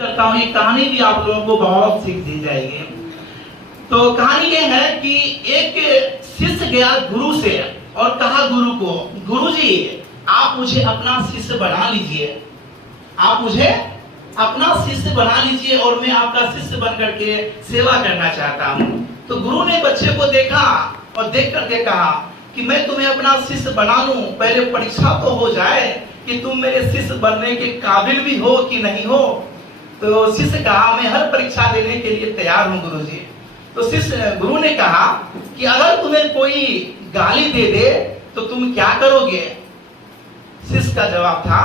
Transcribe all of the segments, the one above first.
करता हूँ, ये कहानी भी आप लोगों को बहुत सीख दी जाएगी। तो कहानी ये है कि एक शिष्य गया गुरु से और कहा गुरु को, गुरु जी आप मुझे अपना शिष्य बना लीजिए, आप मुझे अपना शिष्य बना लीजिए और मैं आपका शिष्य बन करके सेवा करना चाहता हूँ। तो गुरु ने बच्चे को देखा और देख करके कहा कि मैं तुम्हें अपना शिष्य बना लूं, पहले परीक्षा तो हो जाए कि तुम मेरे शिष्य बनने के काबिल भी हो कि नहीं हो। तो शिष्य कहा मैं हर परीक्षा देने के लिए तैयार हूं गुरुजी। तो शिष्य गुरु ने कहा कि अगर तुम्हें कोई गाली दे दे तो तुम क्या करोगे। शिष्य का जवाब था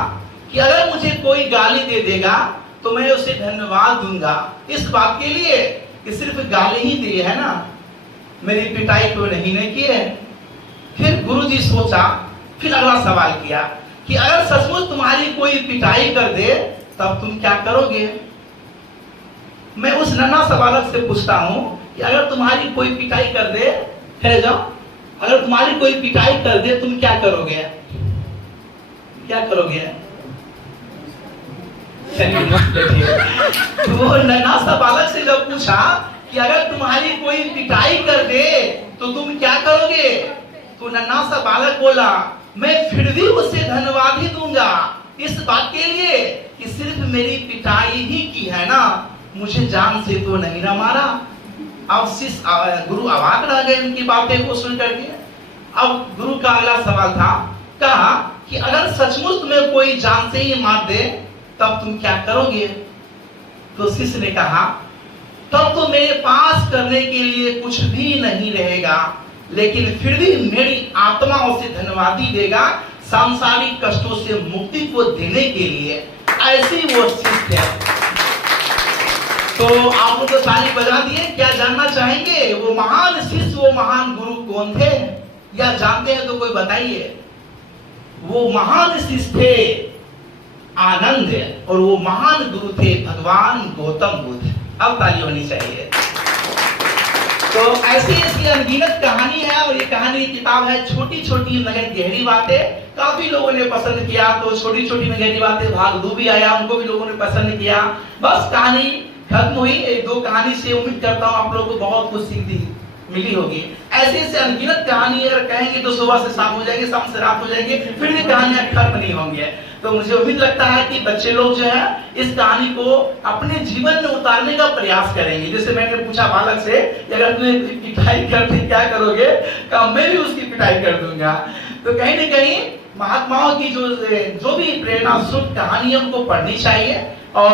कि अगर मुझे कोई गाली दे देगा तो मैं उसे धन्यवाद दूंगा, इस बात के लिए कि सिर्फ गाली ही दी है ना, मेरी पिटाई तो नहीं की है। फिर गुरुजी सोचा, फिर अगला सवाल किया कि अगर सचमुच तुम्हारी कोई पिटाई कर दे तब तुम क्या करोगे। मैं उस नन्हा सा बालक से पूछता हूं कि अगर तुम्हारी कोई पिटाई कर दे, ठहर जाओ, अगर तुम्हारी कोई पिटाई कर दे तुम क्या करोगे, क्या करोगे। तो वो नन्हा सा बालक से जब पूछा कि अगर तुम्हारी कोई पिटाई कर दे तो तुम क्या करोगे, तो नन्हा सा बालक बोला मैं फिर भी उसे धन्यवाद ही दूंगा, इस बात के लिए कि सिर्फ मेरी पिटाई ही की है ना, मुझे जान से तो नहीं ना मारा। अब शिष्य गुरु अवाक रह गए उनकी बातें को सुन करके। अब गुरु का अगला सवाल था, कहा कि अगर सचमुच तुम्हें कोई जान से ही मार दे तब तुम क्या करोगे। तो शिष्य ने कहा तब तो मेरे पास करने के लिए कुछ भी नहीं रहेगा, लेकिन फिर भी मेरी आत्मा उसे धन्यवादी देगा सांसारिक कष्टों से मुक्ति को देने के लिए। ऐसी वो शिष्य है। तो आप लोग तो ताली बजा दिए, क्या जानना चाहेंगे वो महान शिष्य, वो महान गुरु कौन थे, या जानते हैं तो कोई बताइए। वो महान शिष्य थे आनंद और वो महान गुरु थे भगवान गौतम बुद्ध। अब ताली होनी चाहिए। तो ऐसी ऐसी अनगिनत कहानी है और ये कहानी की किताब है छोटी छोटी मगर गहरी बातें। काफी लोगों ने पसंद किया, तो छोटी छोटी मगर गहरी बातें भाग 2 भी आया, उनको भी लोगों ने पसंद किया। बस कहानी खत्म हुई। एक 2 कहानी से उम्मीद करता हूँ आप लोगों को बहुत कुछ सीख मिली होगी। ऐसे ऐसे अनगिनत कहानी अगर कहेंगे तो सुबह से शाम हो जाएंगे, शाम से रात हो जाएंगे, फिर भी कहानियां खत्म नहीं होंगी। तो मुझे उम्मीद लगता है कि बच्चे लोग जो है इस कहानी को अपने जीवन में उतारने का प्रयास करेंगे। जैसे मैंने पूछा बालक से अगर तुम्हें पिटाई करते क्या करोगे, कहा मैं भी उसकी पिटाई कर दूंगा। तो कहीं न कहीं महात्माओं की जो भी प्रेरणा शुद्ध कहानी है उनको पढ़नी चाहिए और